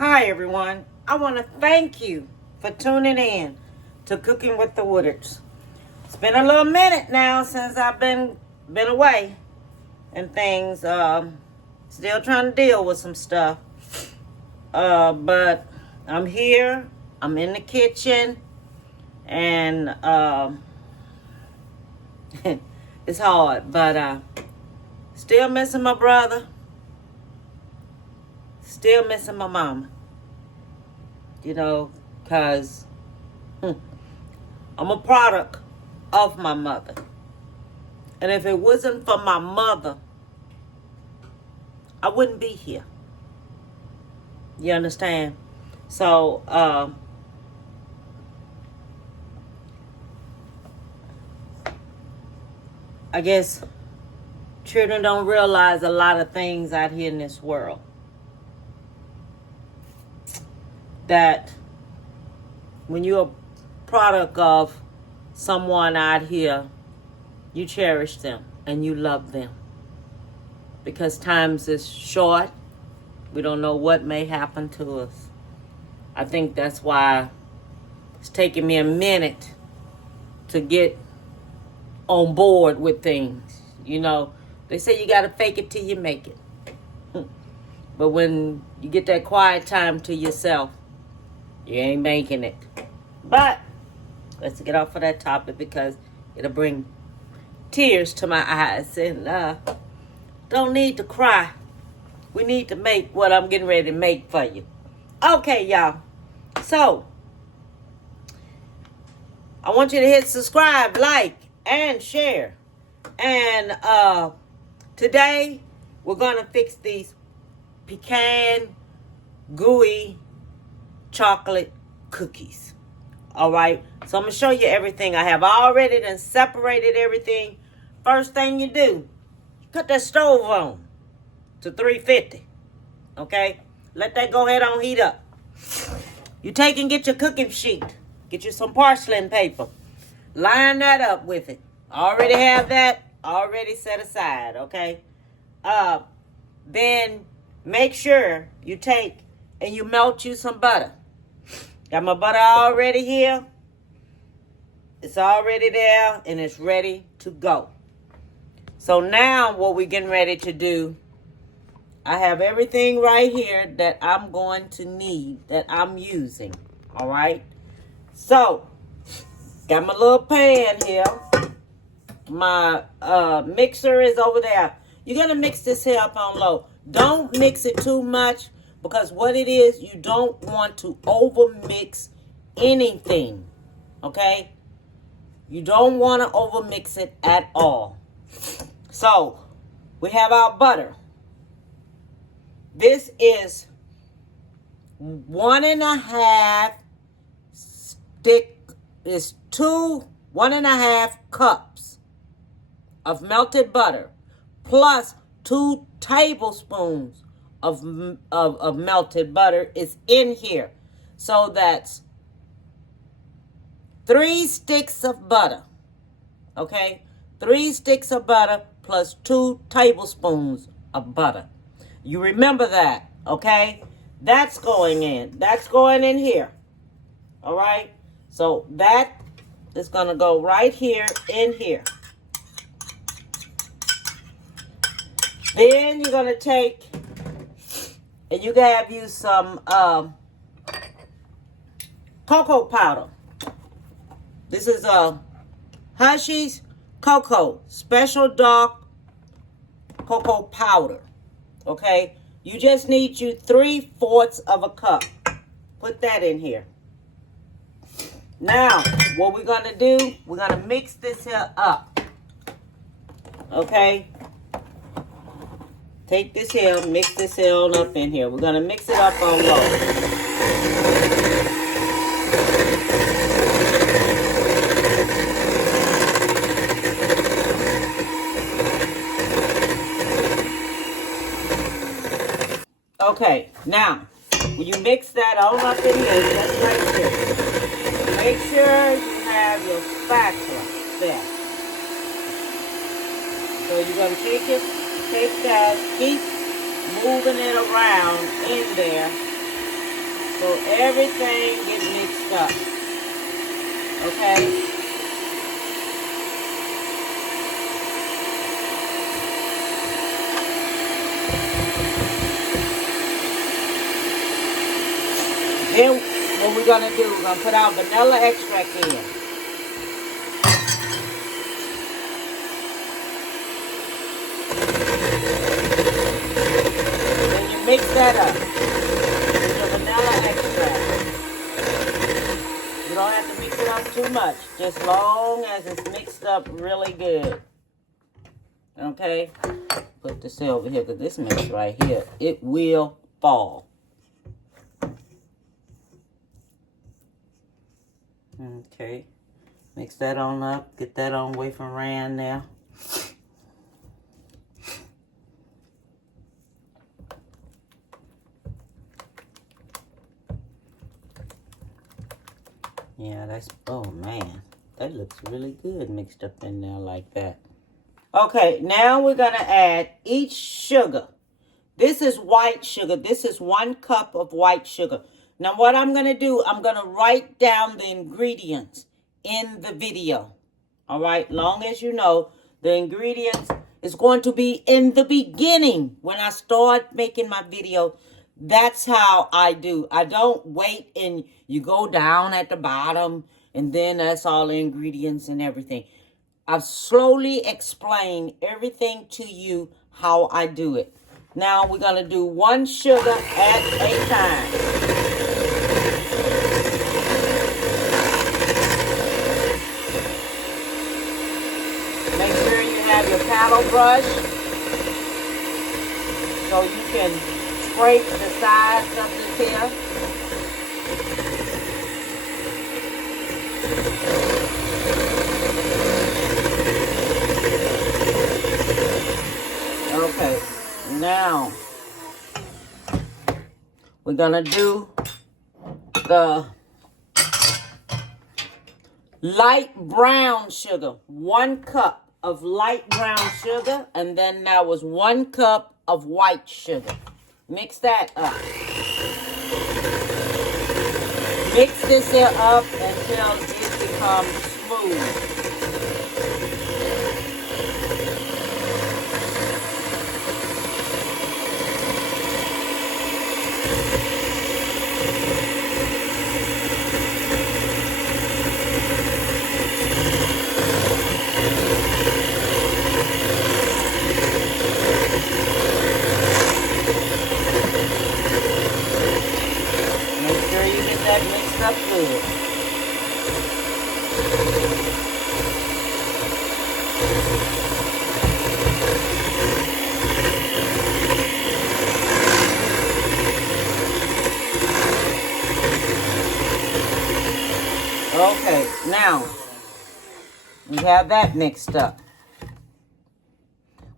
Hi everyone. I want to thank you for tuning in to Cooking with the Woodards. It's been a little minute now since I've been away and things. Still trying to deal with some stuff. But I'm here. I'm in the kitchen, and it's hard. But still missing my brother. Still missing my mama. You know, because I'm a product of my mother. And if it wasn't for my mother, I wouldn't be here. You understand? So, I guess children don't realize a lot of things out here in this world. That when you're a product of someone out here, you cherish them and you love them. Because times is short. We don't know what may happen to us. I think that's why it's taking me a minute to get on board with things. You know, they say you got to fake it till you make it. But when you get that quiet time to yourself, you ain't making it. But let's get off of that topic because it'll bring tears to my eyes. And don't need to cry. We need to make what I'm getting ready to make for you. Okay, y'all. So, I want you to hit subscribe, like, and share. And today, we're going to fix these pecan gooey chocolate cookies. All right. So I'm going to show you everything I have. I already done separated everything. First thing you do, cut that stove on to 350. Okay. Let that go ahead on heat up. You take and get your cooking sheet. Get you some porcelain paper. Line that up with it. Already have that already set aside. Okay. Then make sure you take and you melt you some butter. Got my butter already here. It's already there and it's ready to go. So now what we're getting ready to do, I have everything right here that I'm going to need, that I'm using. All right. So got my little pan here. My mixer is over there. You're going to mix this here up on low. Don't mix it too much. Because what it is, you don't want to overmix anything, okay? You don't want to overmix it at all. So, we have our butter. This is 1.5 1.5 cups of melted butter plus 2 tablespoons of melted butter is in here. So that's 3 sticks of butter. Okay? 3 sticks of butter plus 2 tablespoons of butter. You remember that, okay? That's going in. That's going in here. All right? So that is going to go right here in here. Then you're going to take and you can have use some cocoa powder. This is Hershey's Cocoa Special Dark Cocoa Powder. Okay? You just need you 3/4 of a cup. Put that in here. Now, what we're going to do, we're going to mix this here up. Okay? Take this here, mix this here on up in here. We're going to mix it up on low. Okay, now, when you mix that on up in here, just like this, make sure you have your spatula there. So you're going to take that, keep moving it around in there So everything gets mixed up. Okay? Then what we're going to do, we're going to put our vanilla extract in. Then you mix that up with the vanilla extract. You don't have to mix it up too much, just long as it's mixed up really good. Okay? Put this over here because this mix right here, it will fall. Okay, mix that on up. Get that on away from Rand now. Yeah, that's, oh man, that looks really good mixed up in there like that. Okay, now we're going to add each sugar. This is white sugar. This is 1 cup of white sugar. Now, what I'm going to do, I'm going to write down the ingredients in the video. All right? Long as you know, the ingredients is going to be in the beginning. When I start making my video, that's how I do. I don't wait and you go down at the bottom and then that's all the ingredients and everything. I've slowly explained everything to you how I do it. Now, we're going to do 1 sugar at a time. Make sure you have your paddle brush so you can scrape the sides of this here. Okay, now we're gonna do the light brown sugar. 1 cup of light brown sugar, and then that was 1 cup of white sugar. Mix that up. Mix this here up until it becomes smooth. Mixed up good. Okay, now we have that mixed up.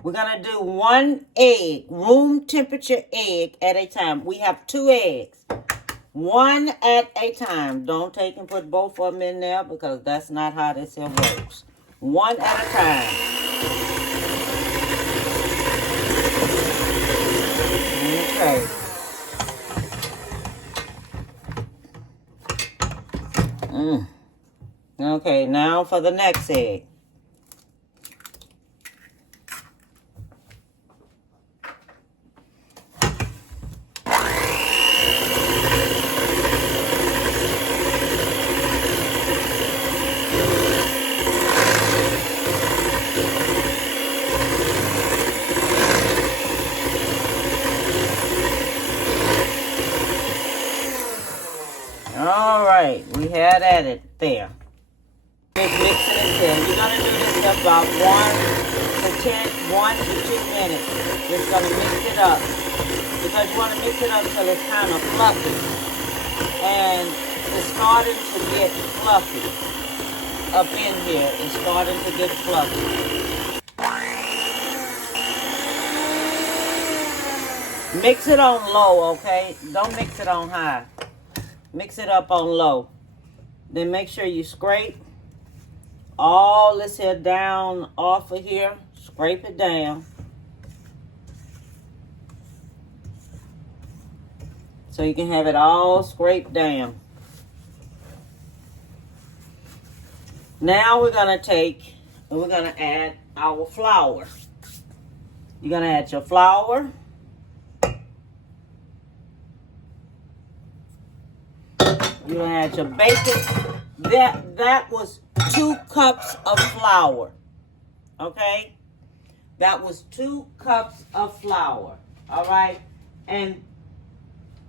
We're going to do 1 egg, room temperature egg at a time. We have 2 eggs. 1 at a time. Don't take and put both of them in there because that's not how this here works. 1 at a time. Okay. Okay, now for the next egg. All right, we had added there. Just mixing it there. You're going to do this about 1 to 2 minutes. Just going to mix it up. Because you want to mix it up until it's kind of fluffy. And it's starting to get fluffy. Up in here, it's starting to get fluffy. Mix it on low, okay? Don't mix it on high. Mix it up on low. Then make sure you scrape all this here down off of here. Scrape it down. So you can have it all scraped down. Now we're going to take and we're going to add our flour. You're going to add your flour. You're going to add your bacon. That was 2 cups of flour. Okay? That was 2 cups of flour. All right? And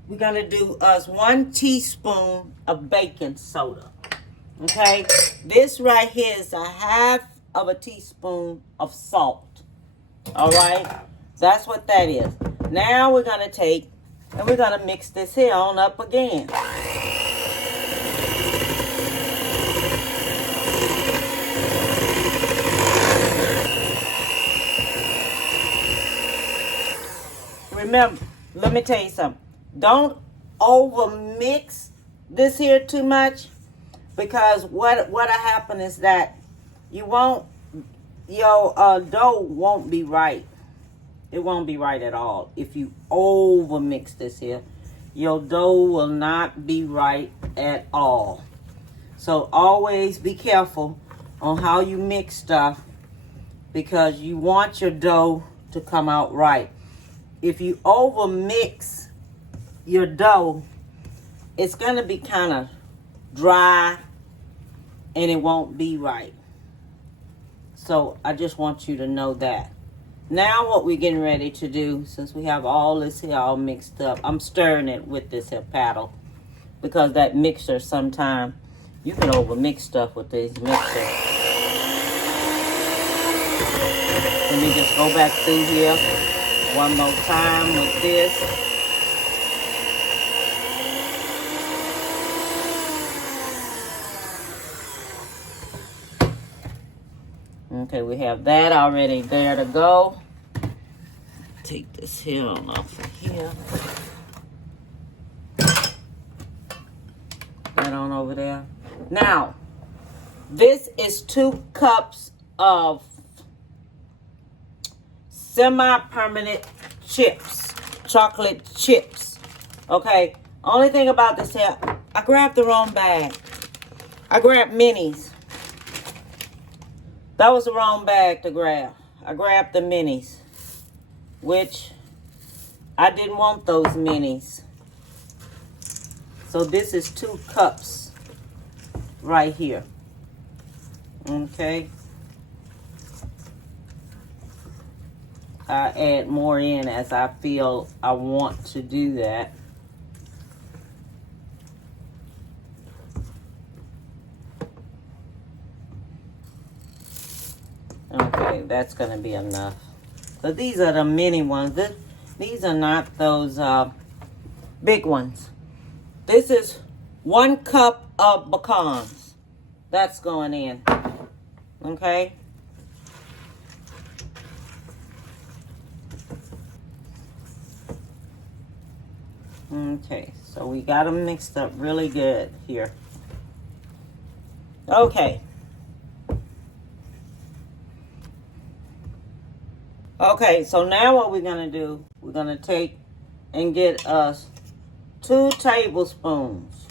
we're going to do us 1 teaspoon of baking soda. Okay? This right here is 1/2 of a teaspoon of salt. All right? That's what that is. Now we're going to take and we're going to mix this here on up again. Remember, let me tell you something. Don't over mix this here too much, because what'll happen is that your dough won't be right. It won't be right at all. If you over mix this here, your dough will not be right at all. So always be careful on how you mix stuff, because you want your dough to come out right. If you over mix your dough, it's going to be kind of dry and it won't be right. So I just want you to know that. Now what we're getting ready to do, since we have all this here all mixed up, I'm stirring it with this here paddle, because that mixer, sometimes you can over mix stuff with this mixer. Let me just go back through here one more time with this. Okay, we have that already there to go. Take this here on off of here. That on over there. Now, this is 2 cups of semi-permanent chips, chocolate chips. Okay, only thing about this here, I grabbed the wrong bag. I grabbed minis. That was the wrong bag to grab. I grabbed the minis, which I didn't want those minis. So this is 2 cups right here. Okay. I add more in as I feel I want to do that. Okay, that's going to be enough. But these are the mini ones. These are not those big ones. This is 1 cup of pecans. That's going in. Okay. Okay, so we got them mixed up really good here. Okay. Okay, so now what we're going to do, we're going to take and get us 2 tablespoons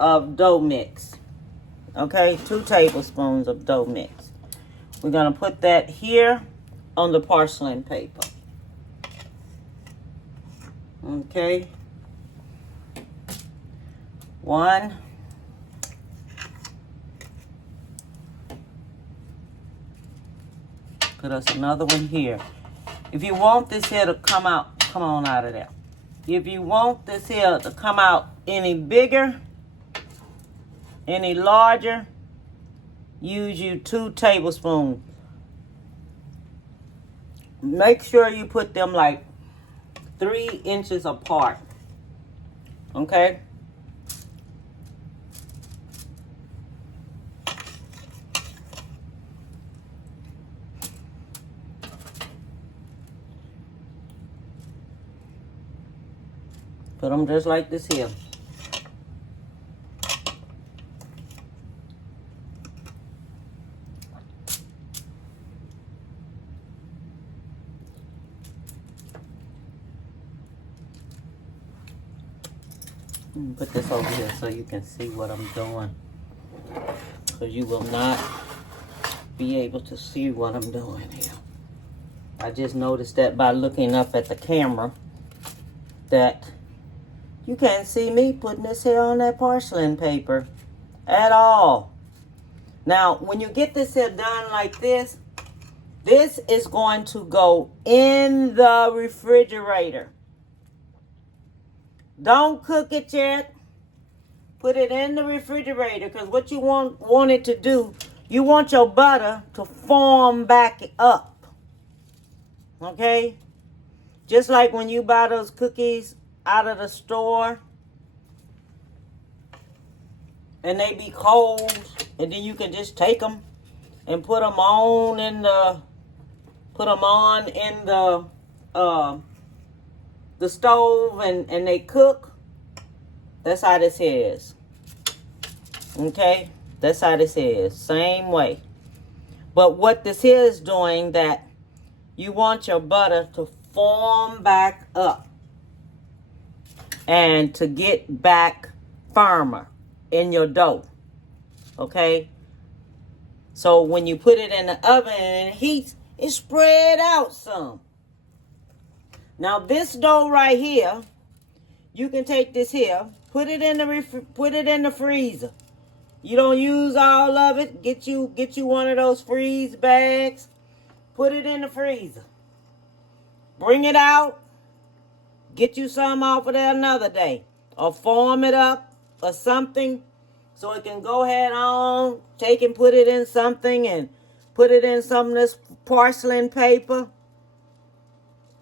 of dough mix. Okay, 2 tablespoons of dough mix. We're going to put that here on the porcelain paper. Okay. 1. Put us another one here. If you want this here to come out, come on out of there. If you want this here to come out any bigger, any larger, use you 2 tablespoons. Make sure you put them like 3 inches apart. Okay? Put them just like this here. Let me put this over here so you can see what I'm doing. Because you will not be able to see what I'm doing here. I just noticed that by looking up at the camera that you can't see me putting this here on that porcelain paper at all. Now, when you get this here done like this, this is going to go in the refrigerator. Don't cook it yet. Put it in the refrigerator, because what you want it to do, you want your butter to form back up. Okay? Just like when you buy those cookies out of the store and they be cold, and then you can just take them and put them on in the stove and they cook. That's how this is. Okay? That's how this is. Same way. But what this here is doing, that you want your butter to form back up and to get back firmer in your dough. Okay? So when you put it in the oven and it heats, it spread out some. Now this dough right here, you can take this here, put it in the freezer. You don't use all of it. Get you one of those freeze bags. Put it in the freezer. Bring it out. Get you some off of there another day. Or form it up or something so it can go ahead on. Take and put it in something and put it in some of this porcelain paper.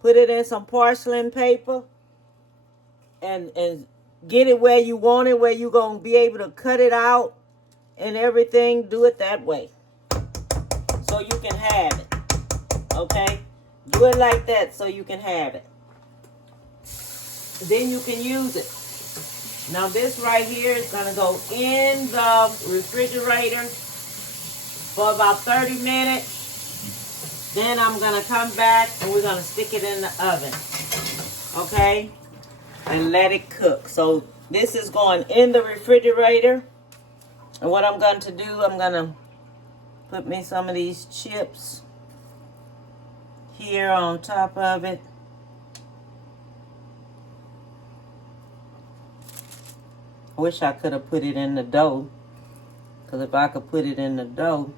Put it in some porcelain paper. And get it where you want it, where you're going to be able to cut it out and everything. Do it that way so you can have it. Okay? Do it like that so you can have it. Then you can use it. Now this right here is going to go in the refrigerator for about 30 minutes. Then I'm going to come back and we're going to stick it in the oven. Okay? And let it cook. So this is going in the refrigerator. And what I'm going to do, I'm going to put me some of these chips here on top of it. I wish I could have put it in the dough. Because if I could put it in the dough,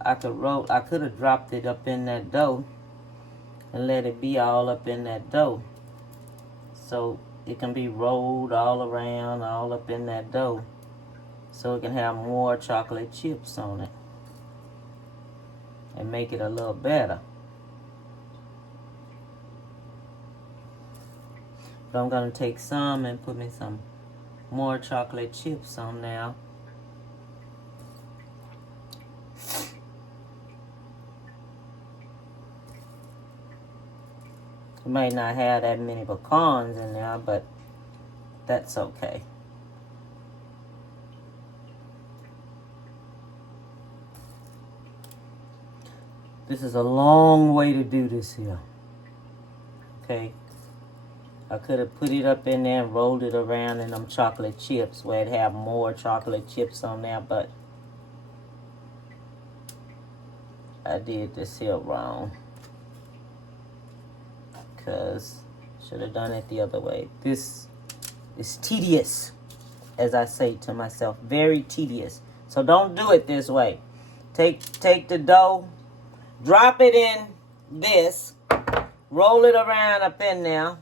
I could have dropped it up in that dough and let it be all up in that dough. So it can be rolled all around, all up in that dough. So it can have more chocolate chips on it. And make it a little better. So I'm going to take some and put me some more chocolate chips on now. You might not have that many pecans in there, but that's okay. This is a long way to do this here. Okay. I could have put it up in there and rolled it around in them chocolate chips where it have more chocolate chips on there, but I did this here wrong. Because should have done it the other way. This is tedious, as I say to myself. Very tedious. So don't do it this way. Take the dough, drop it in this, roll it around up in there,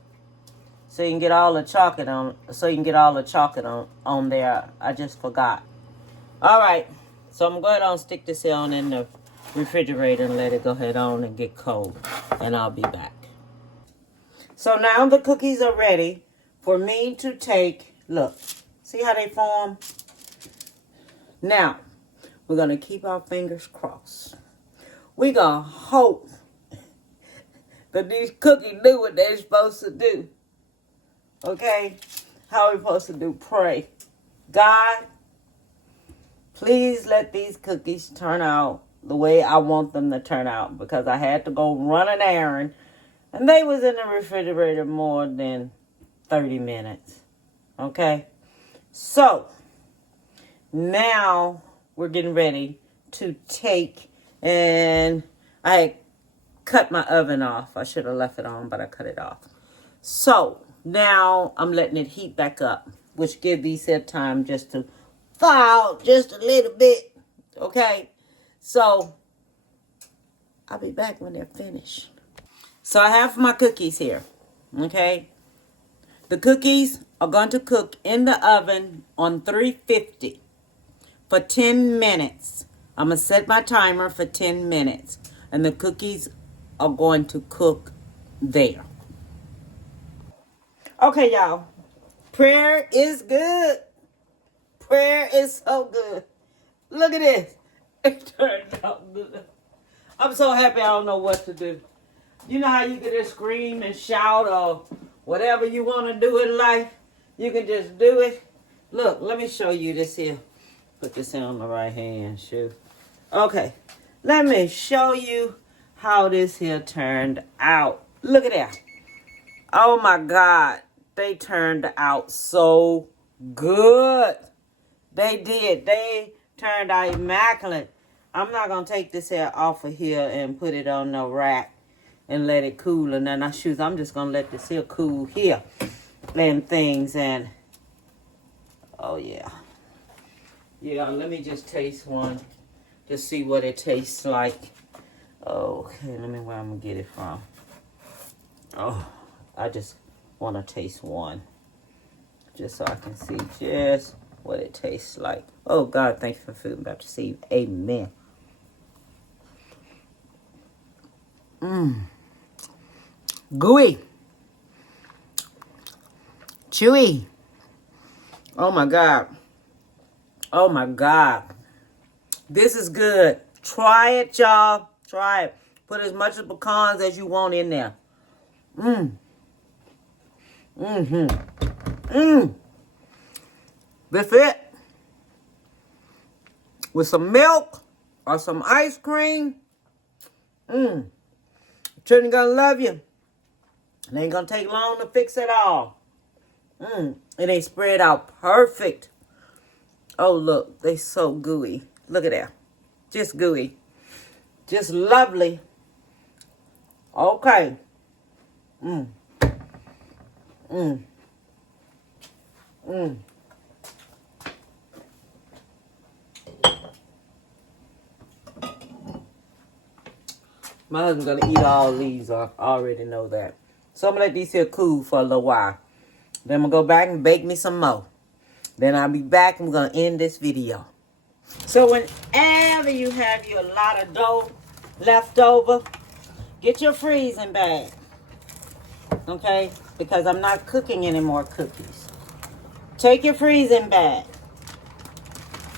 so you can get all the chocolate on there. I just forgot. All right. So I'm going to stick this here on in the refrigerator and let it go ahead on and get cold. And I'll be back. So now the cookies are ready for me to take. Look. See how they form? Now, we're going to keep our fingers crossed. We're going to hope that these cookies do what they're supposed to do. Okay? How are we supposed to do? Pray. God, please let these cookies turn out the way I want them to turn out. Because I had to go run an errand. And they was in the refrigerator more than 30 minutes. Okay? So, now we're getting ready to take, and I cut my oven off. I should have left it on, but I cut it off. So, now I'm letting it heat back up, which give these here time just to thaw out just a little bit. Okay? So, I'll be back when they're finished. So, I have my cookies here. Okay? The cookies are going to cook in the oven on 350 for 10 minutes. I'm going to set my timer for 10 minutes. And the cookies are going to cook there. Okay, y'all. Prayer is good. Prayer is so good. Look at this. It turned out good. I'm so happy I don't know what to do. You know how you can just scream and shout or whatever you want to do in life? You can just do it. Look, let me show you this here. Put this in on the right hand. Shoot. Okay. Let me show you how this here turned out. Look at that. Oh my God. They turned out so good. They did. They turned out immaculate. I'm not going to take this here off of here and put it on the rack and let it cool. And then I'm just going to let this here cool here and things. And, oh yeah. Yeah, let me just taste one to see what it tastes like. Okay, let me where I'm going to get it from. Oh, I just want to taste one. Just so I can see just what it tastes like. Oh, God, thank you for food I'm about to see. Amen. Gooey. Chewy. Oh, my God. Oh, my God. This is good. Try it, y'all. Try it. Put as much of pecans as you want in there. That's it. With some milk or some ice cream. Children gonna love you. It ain't gonna take long to fix it all. It ain't spread out perfect. Oh, look. They so gooey. Look at that. Just gooey. Just lovely. Okay. My husband's gonna eat all these. I already know that. So I'm gonna let these here cool for a little while. Then I'm gonna go back and bake me some more. Then I'll be back and we're gonna end this video. So whenever you have your lot of dough left over, get your freezing bag. Okay? Because I'm not cooking any more cookies. Take your freezing bag.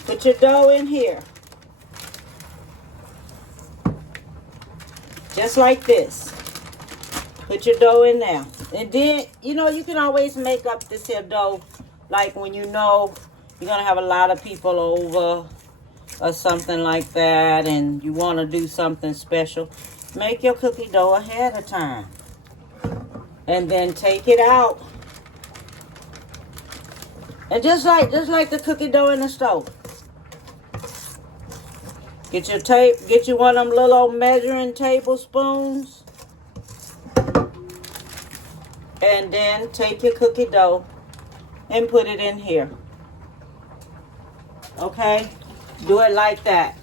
Put your dough in here. Just like this. Put your dough in there. And then, you know, you can always make up this here dough. Like when you know you're going to have a lot of people over or something like that. And you want to do something special. Make your cookie dough ahead of time. And then take it out. And just like the cookie dough in the stove. Get your tape, get you one of them little old measuring tablespoons. And then take your cookie dough and put it in here. Okay? Do it like that.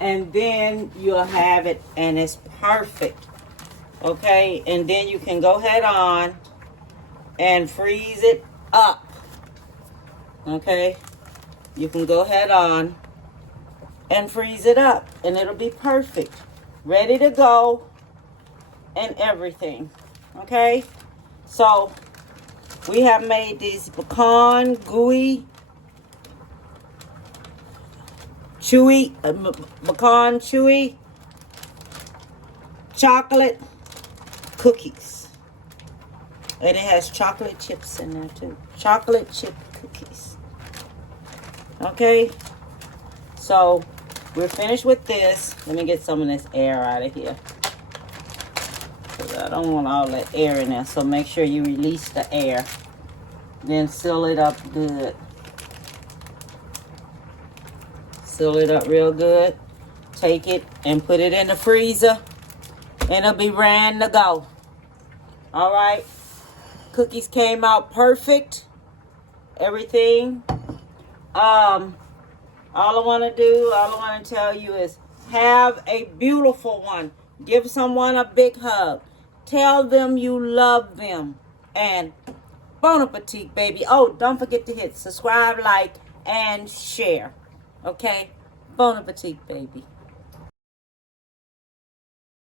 And then you'll have it and it's perfect. Okay? And then you can go ahead on and freeze it up. Okay? You can go ahead on and freeze it up. And it'll be perfect. Ready to go. And everything. Okay? So, we have made these pecan, gooey, chewy, pecan, chewy, chocolate cookies. And it has chocolate chips in there too. Chocolate chip cookies. Okay? So, we're finished with this. Let me get some of this air out of here. Because I don't want all that air in there. So, make sure you release the air Then seal it up good. Seal it up real good. Take it and put it in the freezer. And it'll be ready to go. Alright. Cookies came out perfect. Everything. All I want to tell you is have a beautiful one. Give someone a big hug. Tell them you love them. And bon appetit, baby. Oh, don't forget to hit subscribe, like, and share. Okay? Bon appetit, baby.